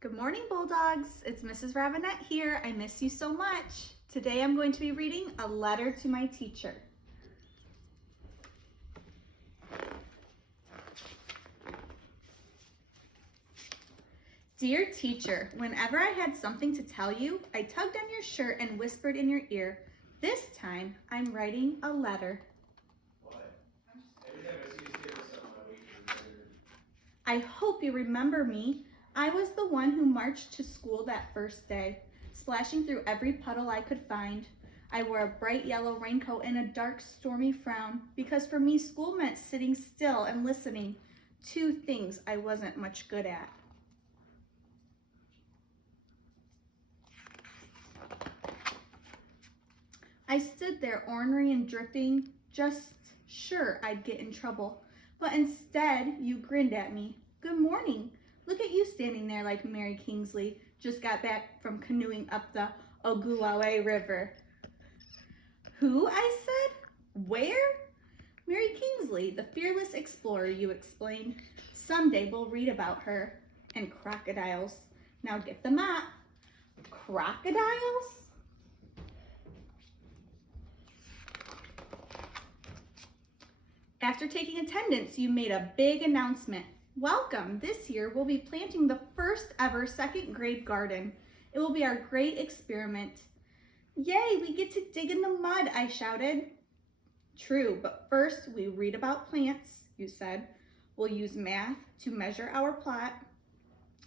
Good morning, Bulldogs. It's Mrs. Robinette here. I miss you so much. Today I'm going to be reading a letter to my teacher. Dear teacher, whenever I had something to tell you, I tugged on your shirt and whispered in your ear. This time, I'm writing a letter. I hope you remember me. I was the one who marched to school that first day, splashing through every puddle I could find. I wore a bright yellow raincoat and a dark, stormy frown, because for me, school meant sitting still and listening, two things I wasn't much good at. I stood there ornery and dripping, just sure I'd get in trouble. But instead, you grinned at me. Good morning. Look at you standing there like Mary Kingsley, just got back from canoeing up the Oguawe River. Who? I said. Where? Mary Kingsley, the fearless explorer, you explained. Someday we'll read about her. And crocodiles. Now get the mop. Crocodiles? After taking attendance, you made a big announcement. Welcome, this year we'll be planting the first ever second grade garden. It will be our great experiment. Yay, we get to dig in the mud, I shouted. True, but first we read about plants, you said. We'll use math to measure our plot,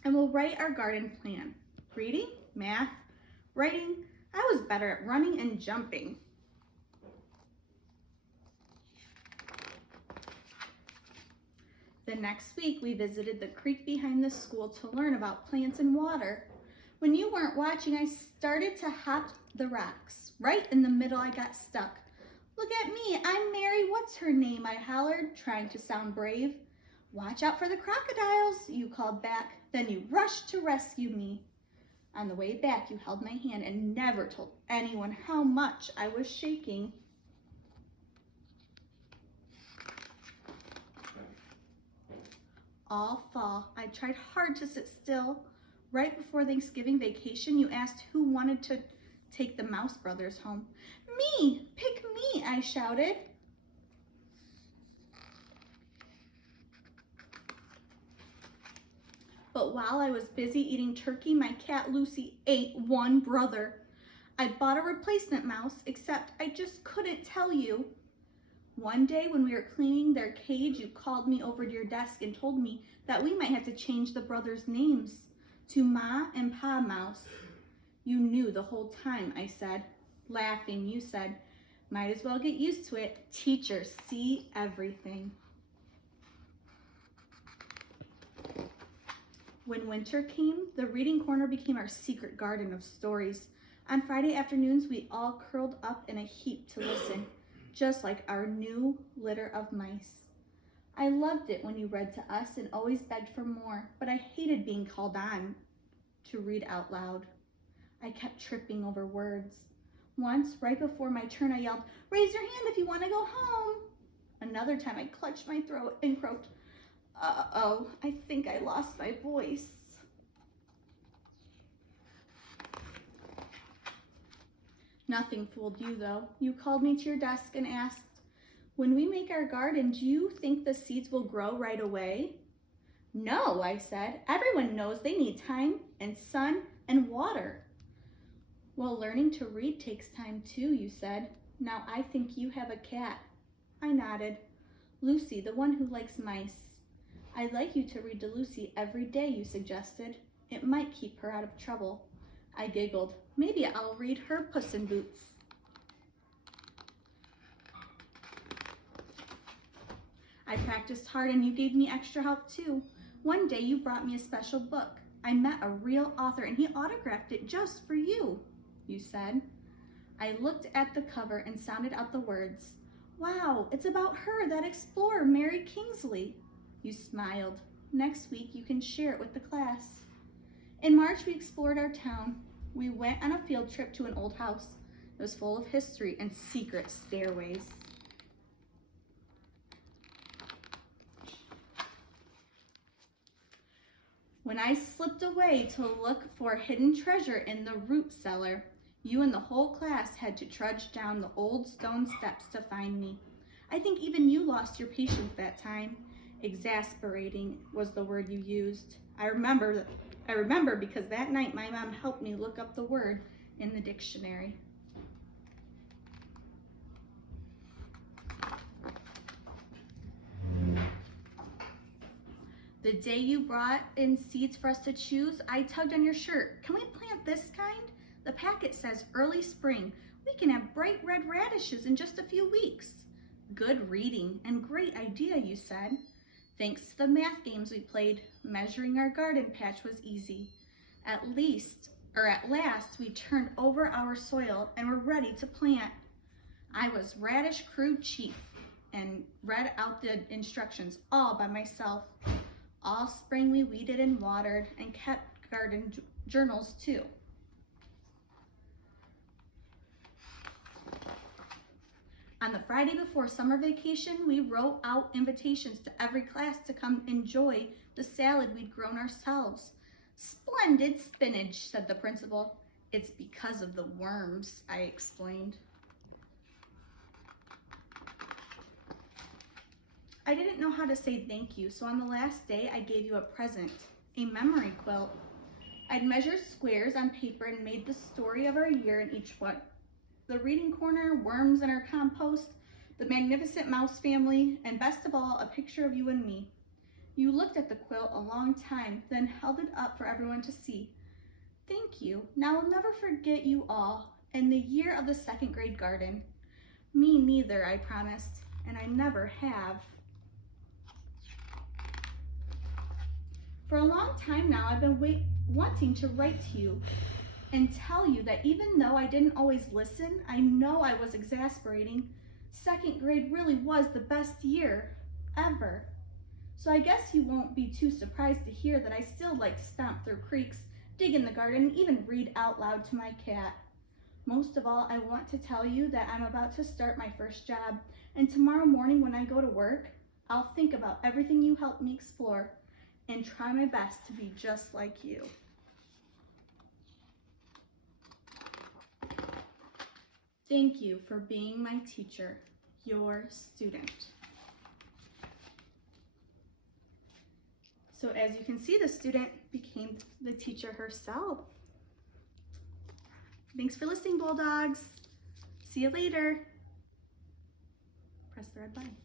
and we'll write our garden plan. Reading, math, writing, I was better at running and jumping. The next week, we visited the creek behind the school to learn about plants and water. When you weren't watching, I started to hop the rocks. Right in the middle, I got stuck. Look at me, I'm Mary, what's her name? I hollered, trying to sound brave. Watch out for the crocodiles, you called back. Then you rushed to rescue me. On the way back, you held my hand and never told anyone how much I was shaking. All fall, I tried hard to sit still. Right before Thanksgiving vacation, you asked who wanted to take the Mouse brothers home. Me! Pick me! I shouted. But while I was busy eating turkey, my cat Lucy ate one brother. I bought a replacement mouse, except I just couldn't tell you. One day when we were cleaning their cage, you called me over to your desk and told me that we might have to change the brothers' names to Ma and Pa Mouse. You knew the whole time, I said. Laughing, you said, might as well get used to it. Teachers see everything. When winter came, the reading corner became our secret garden of stories. On Friday afternoons, we all curled up in a heap to listen. Just like our new litter of mice. I loved it when you read to us and always begged for more, but I hated being called on to read out loud. I kept tripping over words. Once, right before my turn, I yelled, "Raise your hand if you want to go home." Another time, I clutched my throat and croaked, "Uh-oh, I think I lost my voice." Nothing fooled you, though. You called me to your desk and asked, when we make our garden, do you think the seeds will grow right away? No, I said. Everyone knows they need time and sun and water. Well, learning to read takes time too, you said. Now I think you have a cat. I nodded. Lucy, the one who likes mice. I'd like you to read to Lucy every day, you suggested. It might keep her out of trouble. I giggled. Maybe I'll read her Puss in Boots. I practiced hard and you gave me extra help too. One day you brought me a special book. I met a real author and he autographed it just for you, you said. I looked at the cover and sounded out the words. Wow, it's about her, that explorer, Mary Kingsley. You smiled. Next week you can share it with the class. In March, we explored our town. We went on a field trip to an old house. It was full of history and secret stairways. When When I slipped away to look for hidden treasure in the root cellar, you and the whole class had to trudge down the old stone steps to find me. I think even you lost your patience that time. Exasperating was the word you used. I remember because that night my mom helped me look up the word in the dictionary. The day you brought in seeds for us to choose, I tugged on your shirt. Can we plant this kind? The packet says early spring. We can have bright red radishes in just a few weeks. Good reading and great idea, you said. Thanks to the math games we played, measuring our garden patch was easy. At last, we turned over our soil and were ready to plant. I was radish crew chief and read out the instructions all by myself. All spring we weeded and watered and kept garden journals too. On the Friday before summer vacation, we wrote out invitations to every class to come enjoy the salad we'd grown ourselves. Splendid spinach, said the principal. It's because of the worms, I explained. I didn't know how to say thank you, so on the last day I gave you a present, a memory quilt. I'd measured squares on paper and made the story of our year in each one. The reading corner, worms in our compost, the magnificent mouse family, and best of all, a picture of you and me. You looked at the quilt a long time, then held it up for everyone to see. Thank you. Now I'll never forget you all and the year of the second grade garden. Me neither, I promised, and I never have. For a long time now, I've been wanting to write to you and tell you that even though I didn't always listen, I know I was exasperating. Second grade really was the best year ever. So I guess you won't be too surprised to hear that I still like to stomp through creeks, dig in the garden, and even read out loud to my cat. Most of all, I want to tell you that I'm about to start my first job, and tomorrow morning when I go to work, I'll think about everything you helped me explore and try my best to be just like you. Thank you for being my teacher, your student. So as you can see, the student became the teacher herself. Thanks for listening, Bulldogs. See you later. Press the red button.